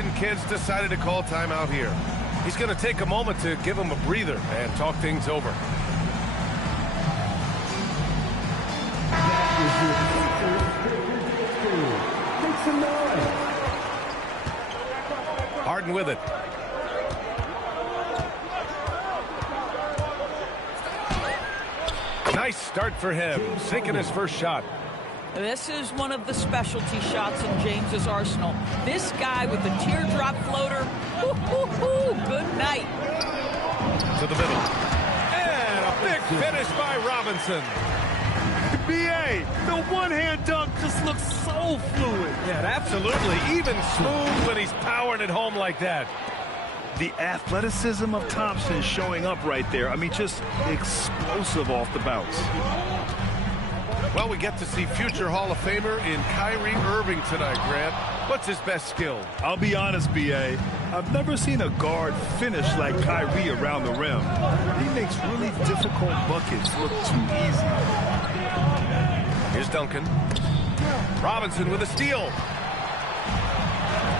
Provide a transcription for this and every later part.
Robinson kids decided to call timeout here. He's going to take a moment to give them a breather and talk things over. Harden with it. Nice start for him, sinking his first shot. This is one of the specialty shots in James's arsenal. This guy with the teardrop floater, good night. To the middle. And a big finish by Robinson. B.A., the one-hand dunk just looks so fluid. Yeah, absolutely. Even smooth when he's powering it home like that. The athleticism of Thompson showing up right there. I mean, just explosive off the bounce. Well, we get to see future Hall of Famer in Kyrie Irving tonight, Grant. What's his best skill? I'll be honest, B.A., I've never seen a guard finish like Kyrie around the rim. He makes really difficult buckets look too easy. Here's Duncan. Robinson with a steal.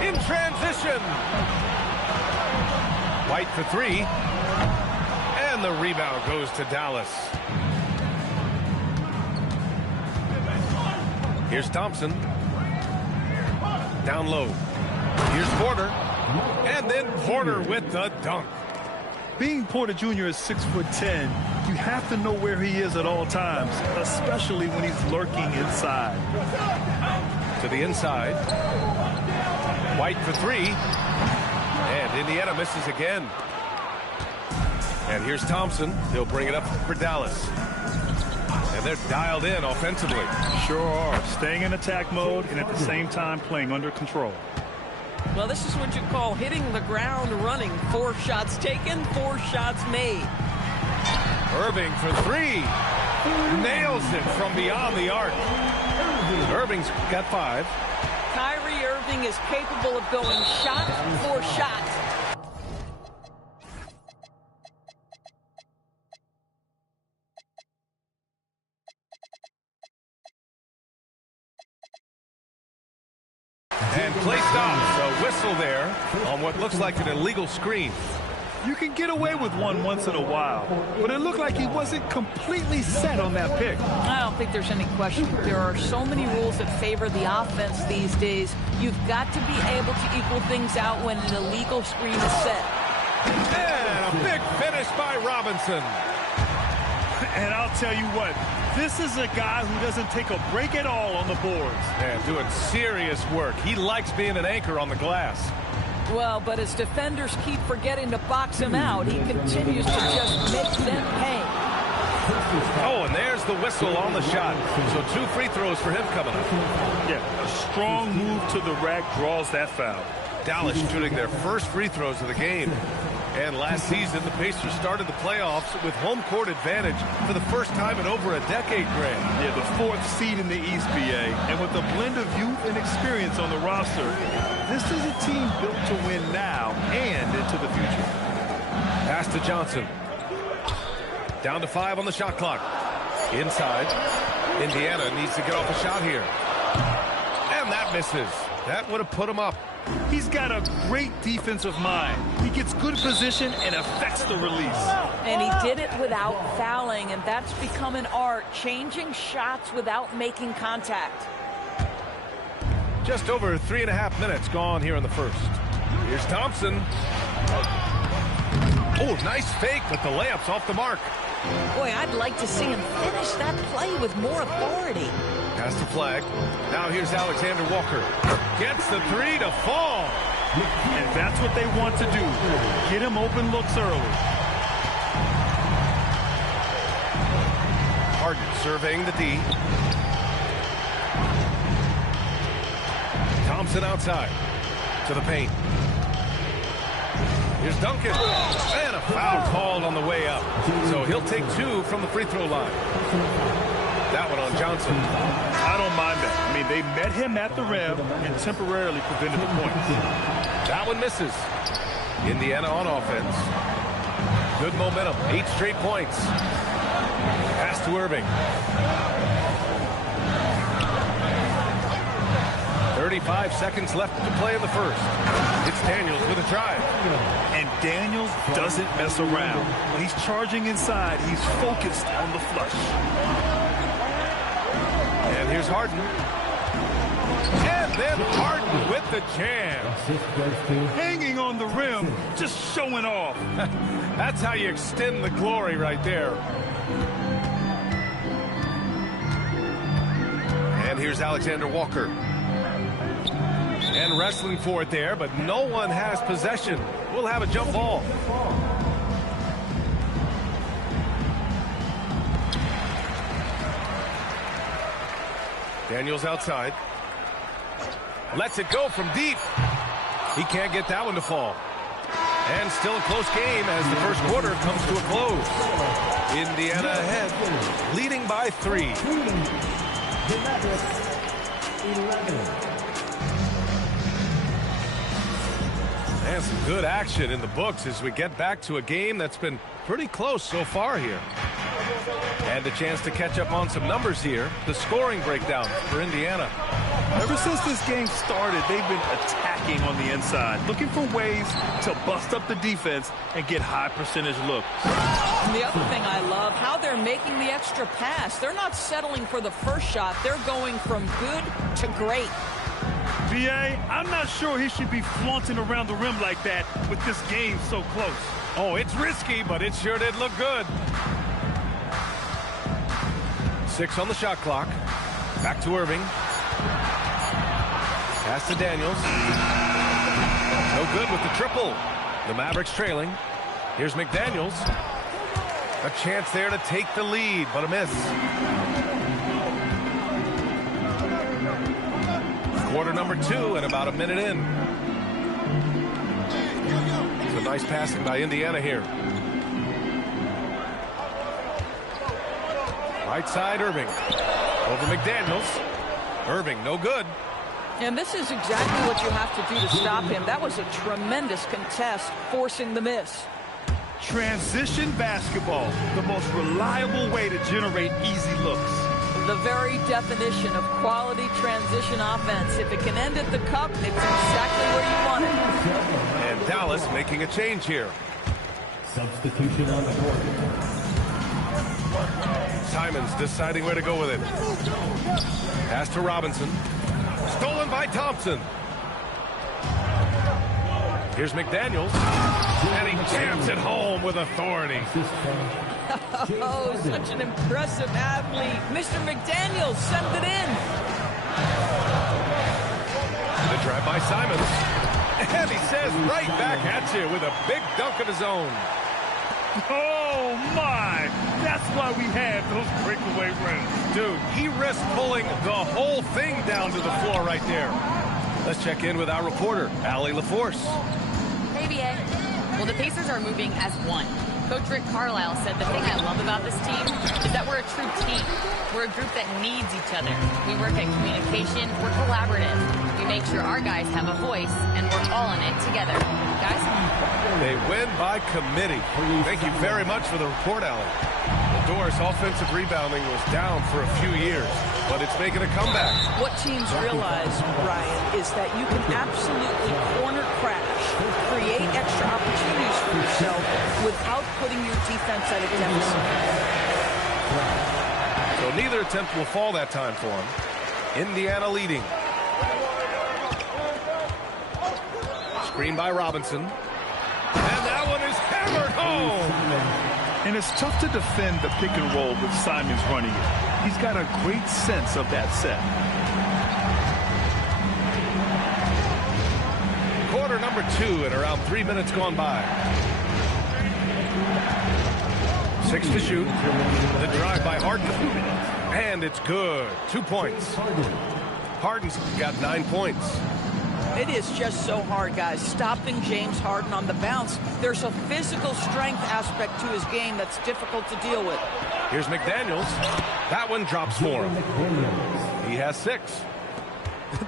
In transition. White for three. And the rebound goes to Dallas. Here's Thompson. Down low. Here's Porter. And then Porter with the dunk. Being Porter Jr. is 6'10", you have to know where he is at all times, especially when he's lurking inside. To the inside. White for three. And Indiana misses again. And here's Thompson. He'll bring it up for Dallas. And they're dialed in offensively. Sure are. Staying in attack mode and at the same time playing under control. Well, this is what you call hitting the ground running. 4 shots taken, 4 shots made. Irving for three. Nails it from beyond the arc. Irving's got 5. Kyrie Irving is capable of going shot for shot. And play stops. A whistle there on what looks like an illegal screen. You can get away with one once in a while, but it looked like he wasn't completely set on that pick. I don't think there's any question. There are so many rules that favor the offense these days. You've got to be able to equal things out when an illegal screen is set. And a big finish by Robinson. And I'll tell you what, this is a guy who doesn't take a break at all on the boards. And doing serious work. He likes being an anchor on the glass. Well, but as defenders keep forgetting to box him out, he continues to just make them pay. Oh, and there's the whistle on the shot. So 2 free throws for him coming up. Yeah, a strong move to the rack draws that foul. Dallas shooting their first free throws of the game. And last season, the Pacers started the playoffs with home court advantage for the first time in over a decade, Grant. Yeah, the 4th seed in the East, BA. And with a blend of youth and experience on the roster, this is a team built to win now and into the future. Pass to Johnson. Down to 5 on the shot clock. Inside. Indiana needs to get off a shot here. And that misses. That would have put him up. He's got a great defensive mind. He gets good position and affects the release. And he did it without fouling, and that's become an art, changing shots without making contact. Just over 3.5 minutes gone here in the first. Here's Thompson. Oh, nice fake, but the layup's off the mark. Boy, I'd like to see him finish that play with more authority. Pass the flag. Now here's Alexander Walker. Gets the 3 to fall. And that's what they want to do. Get him open looks early. Harden surveying the D. Thompson outside to the paint. Here's Duncan. And a foul called on the way up. So he'll take 2 from the free throw line. That one on Johnson. I don't mind that. I mean, they met him at the rim and temporarily prevented the points. That one misses. Indiana on offense. Good momentum. 8 straight points. Pass to Irving. 35 seconds left to play in the first. It's Daniels with a drive. And Daniels doesn't mess around. When he's charging inside, he's focused on the flush. And here's Harden. And then Harden with the jam. Hanging on the rim, just showing off. That's how you extend the glory right there. And here's Alexander Walker. And wrestling for it there, but no one has possession. We'll have a jump ball. Daniels outside. Lets it go from deep. He can't get that one to fall. And still a close game as the first quarter comes to a close. Indiana ahead, leading by 3. And some good action in the books as we get back to a game that's been pretty close so far here. And a chance to catch up on some numbers here. The scoring breakdown for Indiana. Ever since this game started, they've been attacking on the inside, looking for ways to bust up the defense and get high percentage looks. And the other thing I love, how they're making the extra pass. They're not settling for the first shot. They're going from good to great. B.A., I'm not sure he should be flaunting around the rim like that with this game so close. Oh, it's risky, but it sure did look good. 6 on the shot clock. Back to Irving. Pass to Daniels. No good with the triple. The Mavericks trailing. Here's McDaniels. A chance there to take the lead, but a miss. Quarter number 2 and about a minute in. It's a nice passing by Indiana here. Right side, Irving. Over McDaniels. Irving, no good. And this is exactly what you have to do to stop him. That was a tremendous contest, forcing the miss. Transition basketball, the most reliable way to generate easy looks. The very definition of quality transition offense. If it can end at the cup, it's exactly where you want it. And Dallas making a change here. Substitution on the court. Simons deciding where to go with it. Pass to Robinson. Stolen by Thompson. Here's McDaniels. And he jams it home with authority. Oh, such an impressive athlete. Mr. McDaniels sends it in. The drive by Simons. And he says right back at you with a big dunk of his own. Oh, my. That's why we have those breakaway rims. Dude, he risked pulling the whole thing down to the floor right there. Let's check in with our reporter, Allie LaForce. Hey, B.A. Well, the Pacers are moving as one. Coach Rick Carlisle said the thing I love about this team is that we're a true team. We're a group that needs each other. We work at communication. We're collaborative. We make sure our guys have a voice, and we're all in it together. Guys? They win by committee. Thank you very much for the report, Allie. Doris' offensive rebounding was down for a few years, but it's making a comeback. What teams realize, Brian, is that you can absolutely corner crash, create extra opportunities for yourself without putting your defense at a deficit. So neither attempt will fall that time for him. Indiana leading. Screen by Robinson. And that one is hammered home. And it's tough to defend the pick and roll with Simons running it. He's got a great sense of that set. Quarter number 2 and around 3 minutes gone by. 6 to shoot. The drive by Harden. And it's good. 2 points. Harden's got 9 points. It is just so hard, guys, stopping James Harden on the bounce. There's a physical strength aspect to his game that's difficult to deal with. Here's McDaniels. That one drops for him. He has 6.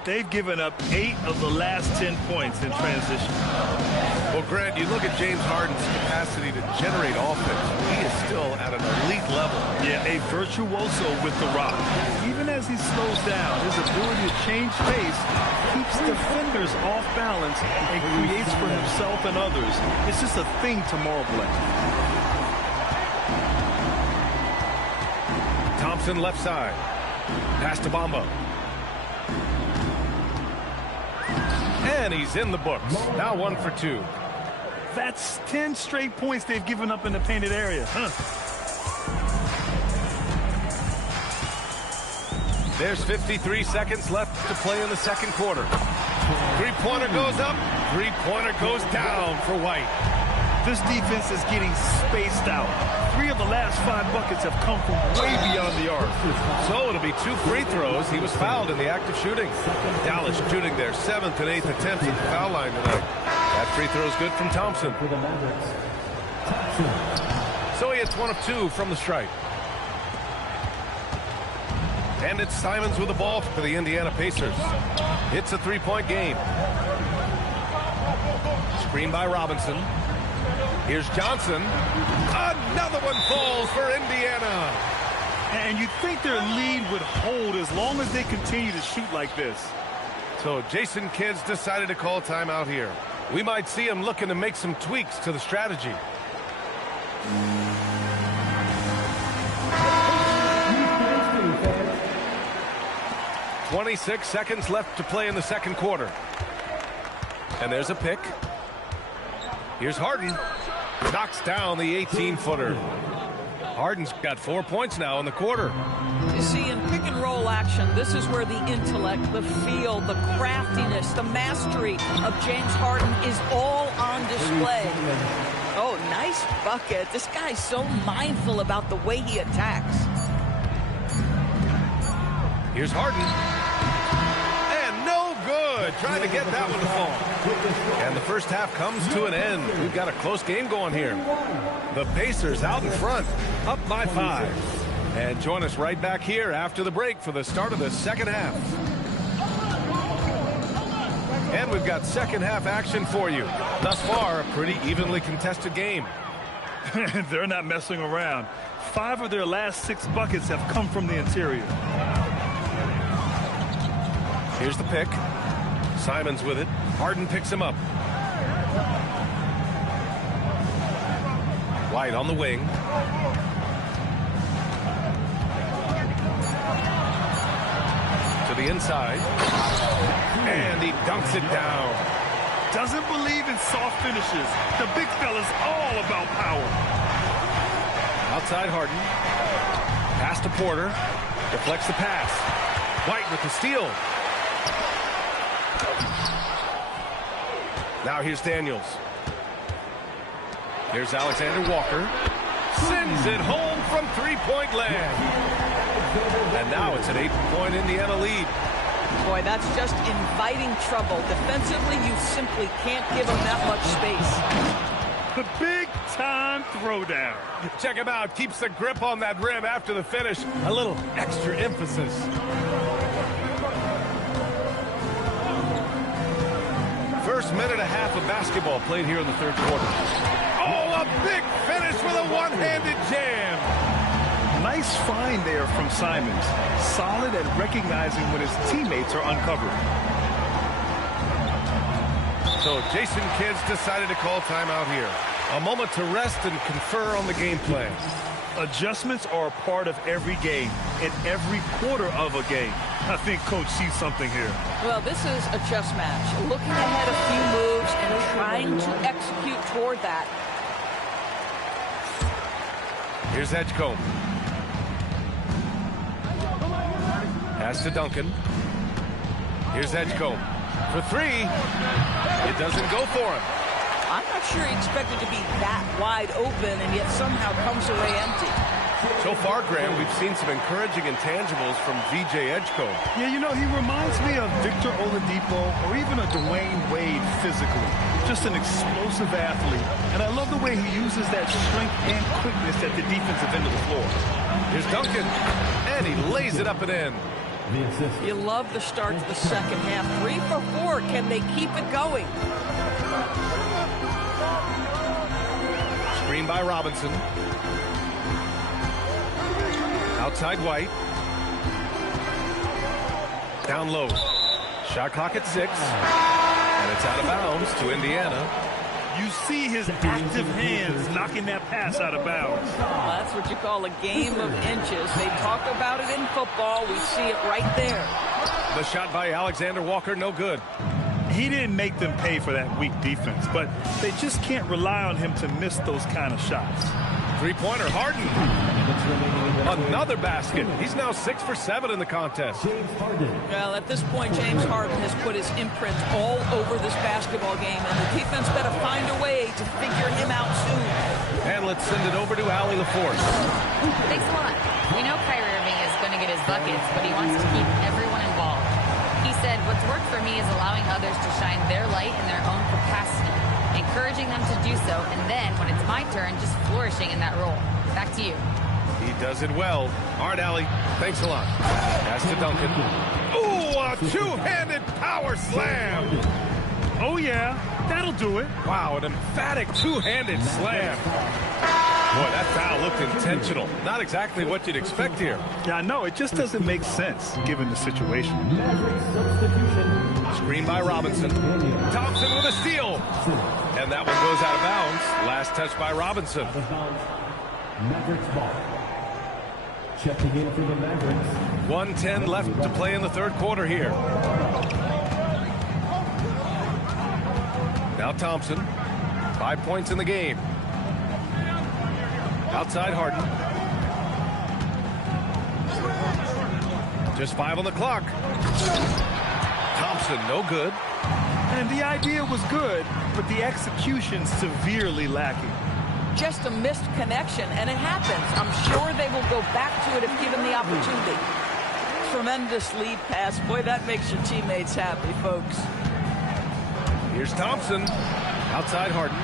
They've given up 8 of the last 10 points in transition. Well, Grant, you look at James Harden's capacity to generate offense. He is still at an elite level. Yeah, a virtuoso with the rock. Even as he slows down, his ability to change pace keeps defenders off balance and creates for himself and others. It's just a thing to marvel at. Thompson left side. Pass to Bamba. And he's in the books. Now 1 for 2. That's 10 straight points they've given up in the painted area. There's 53 seconds left to play in the second quarter. Three-pointer goes up. Three-pointer goes down for White. This defense is getting spaced out. 3 of the last 5 buckets have come from way beyond the arc. So it'll be 2 free throws. He was fouled in the act of shooting. Dallas shooting their 7th and 8th attempts at the foul line tonight. That free throw is good from Thompson. So he hits 1 of 2 from the stripe. And it's Simons with the ball for the Indiana Pacers. It's a 3-point game. Screen by Robinson. Here's Johnson. Another one falls for Indiana. And you'd think their lead would hold as long as they continue to shoot like this. So Jason Kidd's decided to call timeout here. We might see him looking to make some tweaks to the strategy. 26 seconds left to play in the second quarter. And there's a pick. Here's Harden. Knocks down the 18-footer. Harden's got 4 points now in the quarter. You see, in pick and roll action, this is where the intellect, the feel, the craftiness, the mastery of James Harden is all on display. Oh, nice bucket. This guy's so mindful about the way he attacks. Here's Harden. And no good. Trying to get that one to fall. And the first half comes to an end. We've got a close game going here. The Pacers out in front, up by 5. And join us right back here after the break for the start of the second half. And we've got second half action for you. Thus far, a pretty evenly contested game. They're not messing around. 5 of their last 6 buckets have come from the interior. Here's the pick. Simons with it. Harden picks him up. White on the wing. To the inside. And he dunks it down. Doesn't believe in soft finishes. The big fella's all about power. Outside Harden. Pass to Porter. Deflects the pass. White with the steal. Now here's Daniels. Here's Alexander Walker. Sends it home from three-point land. And now it's an 8-point Indiana lead. Boy, that's just inviting trouble. Defensively, you simply can't give them that much space. The big-time throwdown. Check him out. Keeps the grip on that rim after the finish. A little extra emphasis. First minute and a half of basketball played here in the third quarter. Oh, a big finish with a one-handed jam. Nice find there from Simons. Solid at recognizing when his teammates are uncovered. So Jason Kidd decided to call timeout here. A moment to rest and confer on the game plan. Adjustments are a part of every game, in every quarter of a game. I think Coach sees something here. Well, this is a chess match. Looking ahead a few moves and trying to execute toward that. Here's Edgecombe. Pass to Duncan. Here's Edgecombe. For 3. It doesn't go for him. I'm not sure he expected to be that wide open and yet somehow comes away empty. So far, Graham, we've seen some encouraging intangibles from VJ Edgecombe. Yeah, you know, he reminds me of Victor Oladipo or even a Dwayne Wade physically. Just an explosive athlete. And I love the way he uses that strength and quickness at the defensive end of the floor. Here's Duncan. And he lays it up and in. The assist. You love the start to the second half. 3 for 4. Can they keep it going? Screen by Robinson. Outside White. Down low. Shot clock at 6. And it's out of bounds to Indiana. You see his active hands knocking that pass out of bounds. Well, that's what you call a game of inches. They talk about it in football. We see it right there. The shot by Alexander Walker, no good. He didn't make them pay for that weak defense, but they just can't rely on him to miss those kind of shots. Three-pointer, Harden. Another basket. He's now 6 for 7 in the contest. Well, at this point, James Harden has put his imprint all over this basketball game, and the defense better find a way to figure him out soon. And let's send it over to Allie LaForce. Thanks a lot. We know Kyrie Irving is going to get his buckets, but he wants to keep everyone involved. He said, what's worked for me is allowing others to shine their light in their own capacity, encouraging them to do so, and then, when it's my turn, just flourishing in that role. Back to you. He does it well. All right, Allie, thanks a lot. Pass to Duncan. Ooh, a two-handed power slam. Oh, yeah, that'll do it. Wow, an emphatic two-handed slam. Boy, that foul looked intentional. Not exactly what you'd expect here. Yeah, I know. It just doesn't make sense given the situation. Screen by Robinson. Thompson with a steal. And that one goes out of bounds. Last touch by Robinson. Mavericks ball. Checking in for the Mavericks. 1:10 left to play in the third quarter here. Now Thompson. 5 points in the game. Outside Harden. Just 5 on the clock. Thompson, no good. And the idea was good, but the execution severely lacking. Just a missed connection, and it happens. I'm sure they will go back to it if given the opportunity. Tremendous lead pass. Boy, that makes your teammates happy, folks. Here's Thompson. Outside Harden.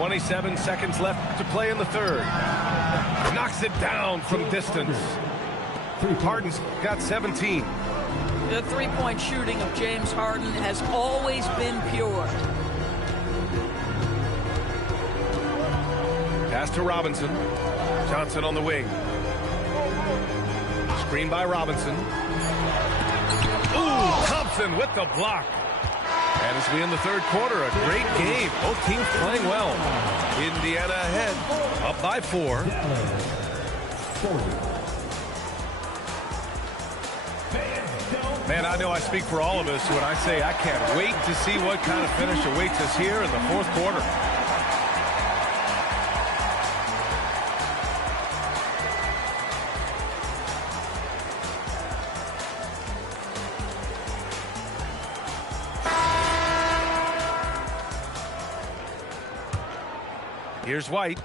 .27 seconds left to play in the third. Knocks it down from distance. Harden's got 17. The three-point shooting of James Harden has always been pure. Pass to Robinson. Johnson on the wing. Screen by Robinson. Ooh, Thompson with the block. And as we end the third quarter, a great game. Both teams playing well. Indiana ahead, up by 4. Man, I know I speak for all of us when I say I can't wait to see what kind of finish awaits us here in the fourth quarter. Here's White.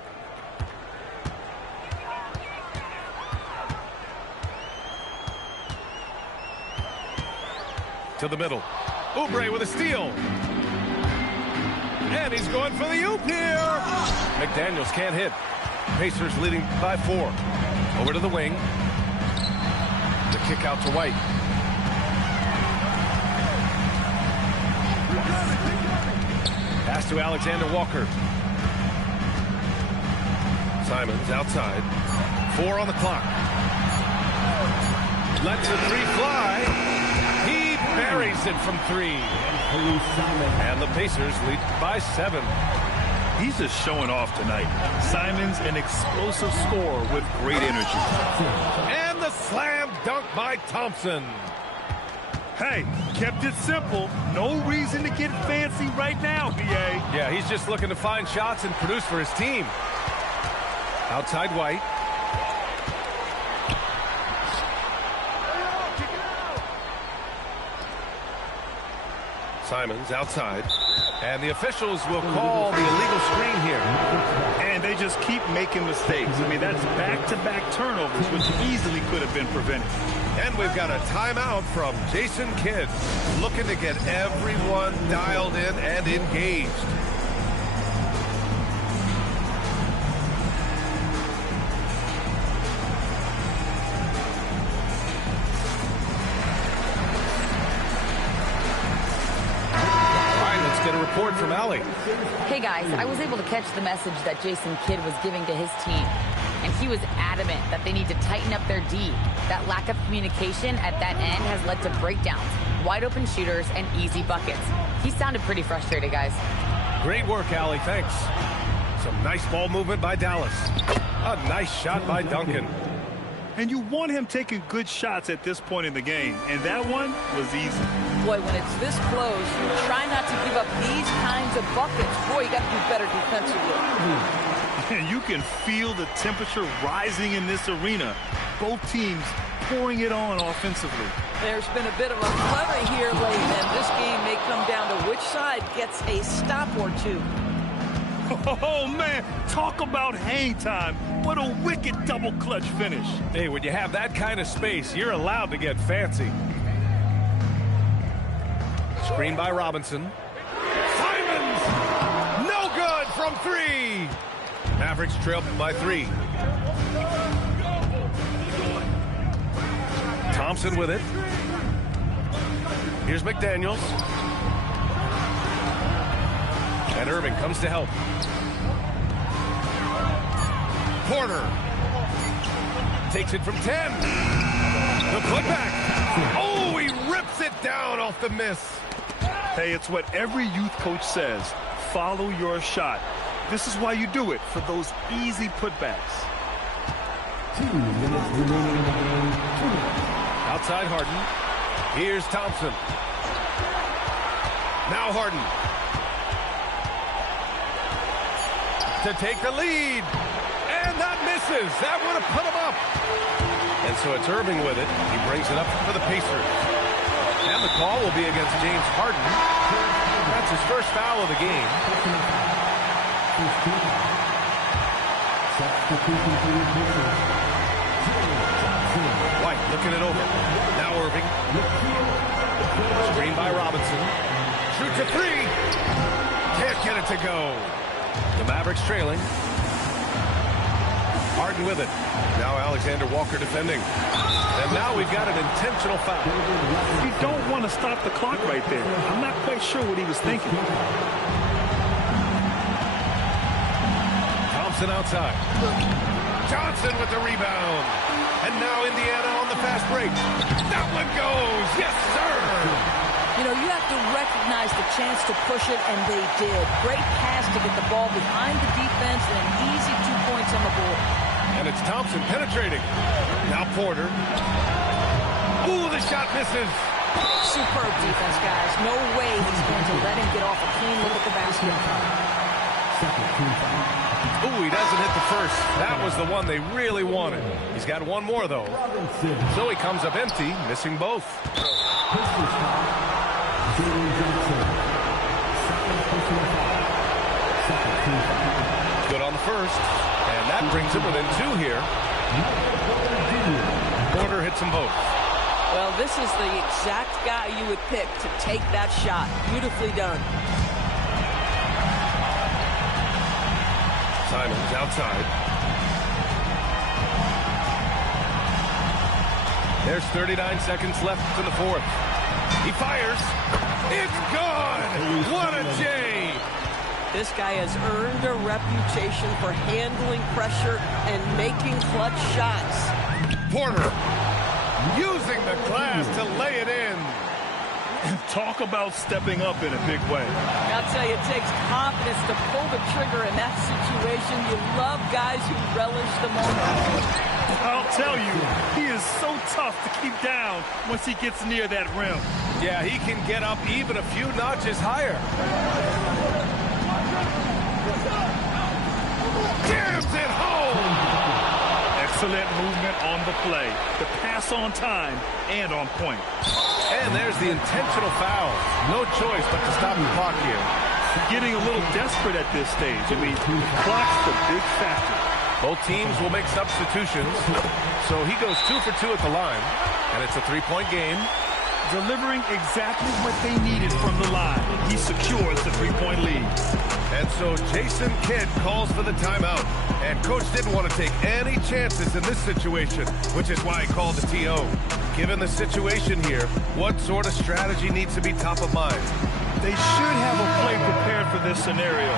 To the middle. Oubre with a steal. And he's going for the oop here. McDaniels can't hit. Pacers leading by 4. Over to the wing. The kick out to White. Pass to Alexander Walker. Simons outside. 4 on the clock. Lets the 3 fly. He buries it from 3. And the Pacers lead by 7. He's just showing off tonight. Simons, an explosive scorer with great energy. And the slam dunk by Thompson. Hey, kept it simple. No reason to get fancy right now, BA. Yeah, he's just looking to find shots and produce for his team. Outside White. Simons outside. And the officials will call the illegal screen here. And they just keep making mistakes. I mean, that's back-to-back turnovers, which easily could have been prevented. And we've got a timeout from Jason Kidd, looking to get everyone dialed in and engaged. report from Allie. Hey guys, I was able to catch the message that Jason Kidd was giving to his team, and he was adamant that they need to tighten up their D. That lack of communication at that end has led to breakdowns, wide open shooters, and easy buckets. He sounded pretty frustrated, guys. Great work, Allie. Thanks. Some nice ball movement by Dallas. A nice shot by Duncan. And you want him taking good shots at this point in the game, and that one was easy. Boy, when it's this close, you try not to give up these kinds of buckets. Boy, you got to do better defensively. And you can feel the temperature rising in this arena. Both teams pouring it on offensively. There's been a bit of a flurry here late, and this game may come down to which side gets a stop or two. Oh, man, talk about hang time. What a wicked double clutch finish. Hey, when you have that kind of space, you're allowed to get fancy. Screen by Robinson. Simons! No good from three! Mavericks trail by 3. Thompson with it. Here's McDaniels. And Irving comes to help. Porter takes it from 10. The putback. Oh, he rips it down off the miss. Hey, it's what every youth coach says. Follow your shot. This is why you do it, for those easy putbacks. 2 minutes remaining in the game. Outside Harden. Here's Thompson. Now Harden. To take the lead. And that misses. That would have put him up. And so it's Irving with it. He brings it up for the Pacers. And the call will be against James Harden. That's his first foul of the game. White looking it over. Now Irving. Screen by Robinson. Shoots a 3. Can't get it to go. The Mavericks trailing. Harden with it. Now Alexander Walker defending. And now we've got an intentional foul. You don't want to stop the clock right there. I'm not quite sure what he was thinking. Thompson outside. Johnson with the rebound. And now Indiana on the fast break. That one goes. Yes, sir. You know, you have to recognize the chance to push it, and they did. Great pass to get the ball behind the defense and an easy 2 points on the board. And it's Thompson penetrating. Now Porter. Ooh, the shot misses. Superb defense, guys. No way he's going to let him get off a clean look at the basket. Ooh, he doesn't hit the first. That was the one they really wanted. He's got one more, though. So he comes up empty, missing both. Good on the first. And that brings him within 2 here. Porter hits them both. Well, this is the exact guy you would pick to take that shot. Beautifully done. Simons outside. There's 39 seconds left in the fourth. He fires. It's gone. What a J. This guy has earned a reputation for handling pressure and making clutch shots. Porter using the glass to lay it in. Talk about stepping up in a big way. I'll tell you, it takes confidence to pull the trigger in that situation. You love guys who relish the moment. I'll tell you, he is so tough to keep down once he gets near that rim. Yeah, he can get up even a few notches higher. Jams it home! Excellent movement on the play. The pass on time and on point. And there's the intentional foul. No choice but to stop the clock here. Getting a little desperate at this stage. I mean, the clock's the big factor. Both teams will make substitutions. So he goes 2 for 2 at the line. And it's a 3-point game. Delivering exactly what they needed from the line. He secures the 3-point lead. And so Jason Kidd calls for the timeout. And Coach didn't want to take any chances in this situation, which is why he called the TO. Given the situation here, what sort of strategy needs to be top of mind? They should have a play prepared for this scenario.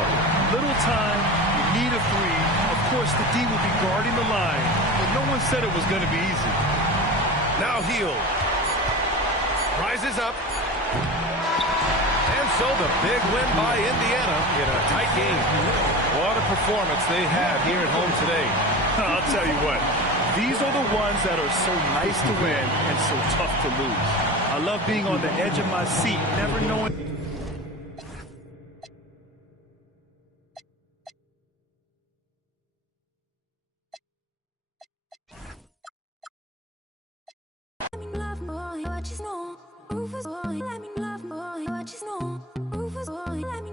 Little time, you need a three. Of course, the D will be guarding the line, but no one said it was going to be easy. Now Hield rises up. And so the big win by Indiana in a tight game. What a performance they have here at home today. I'll tell you what, these are the ones that are so nice to win and so tough to lose. I love being on the edge of my seat, never knowing. Let me love boy, what you know. Rufus boy, let me love boy, what you know. Rufus boy, let me